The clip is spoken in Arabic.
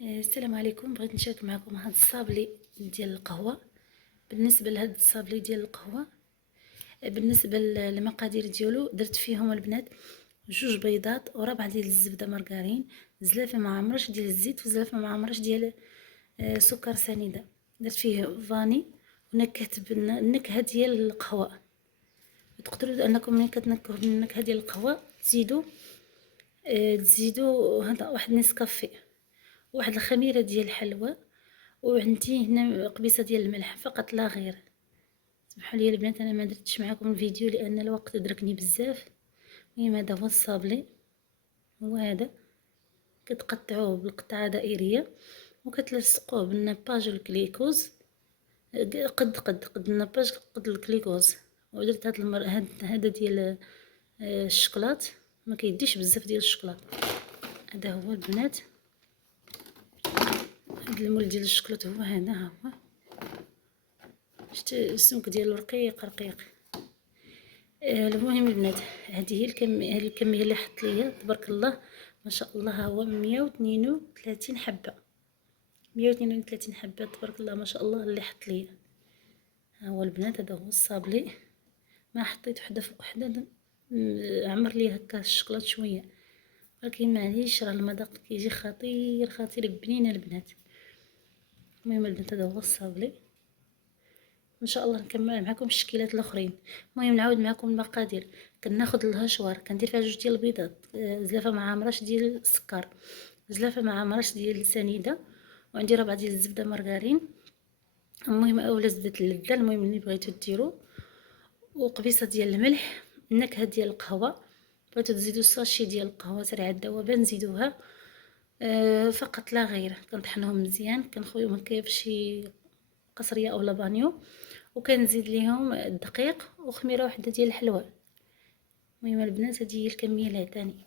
السلام عليكم. بغيت نشارك معكم هاد الصابلي ديال القهوه. بالنسبه لهاد الصابلي ديال القهوه، بالنسبه للمقادير ديالو درت فيهم البنات 2 بيضات وربعه ديال الزبده مارغرين، زلافه معمرش ديال الزيت وزلافه معمرش ديال سكر سنيده. درت فيه فاني النكهه ديال القهوه. تقدروا انكم ملي كتنكهوا بالنكهه ديال القهوه تزيدوا هذا واحد نسكافيه، واحد الخميره ديال الحلوى، وعندي هنا قبيصه ديال الملح فقط لا غير. سمحوا لي البنات انا ما درتش معكم الفيديو لان الوقت ادركني بزاف. المهم هذا هو الصابلي، هو هذا كتقطعوه بالقطعه دائريه وكتلصقوه بالنباج والكليكوز، قد النباج قد الكليكوز. ودرت هاد هذا ديال الشكلاط، ما كيديش بزاف ديال الشكلاط. هذا هو البنات، هاد المول ديال الشكلاط هو هذا، ها هو شتي السمك ديالو رقيق رقيق. المهم البنات هذه هي هذه الكميه اللي حط ليا تبارك الله ما شاء الله. ها هو 132 حبه، 132 حبه تبارك الله ما شاء الله اللي حط ليا. ها هو البنات، هذا هو الصابلي. ما حطيت وحده فوق وحده، عمر لي هكا الشكلاط شويه، ولكن معليش راه المذاق كيجي خطير خطير بنين البنات. المهم البنات هذا هو الصابلي، ان شاء الله نكمل معكم الشكيلات الاخرين. المهم نعاود معكم المقادير. كناخذ الهشوار كندير فيها 2 ديال البيضات، زلافه مع عمرش ديال السكر، زلافه مع عمرش ديال سنيده، وعندي ربعه ديال الزبده مارغرين، المهم اولا زبده اللذه المهم اللي بغيتو ديروا، وقبيصه ديال الملح، النكهه ديال القهوه. بغيتو تزيدوا ساشي ديال القهوه سريعه الذوبان نزيدوها، فقط لا غير. كنطحنهم مزيان كنخويهم هكايا فشي قصريه او لابانيو، وكنزيد ليهم الدقيق وخميره واحده ديال الحلوى. المهم البنات هذه هي الكميه اللي عطاني.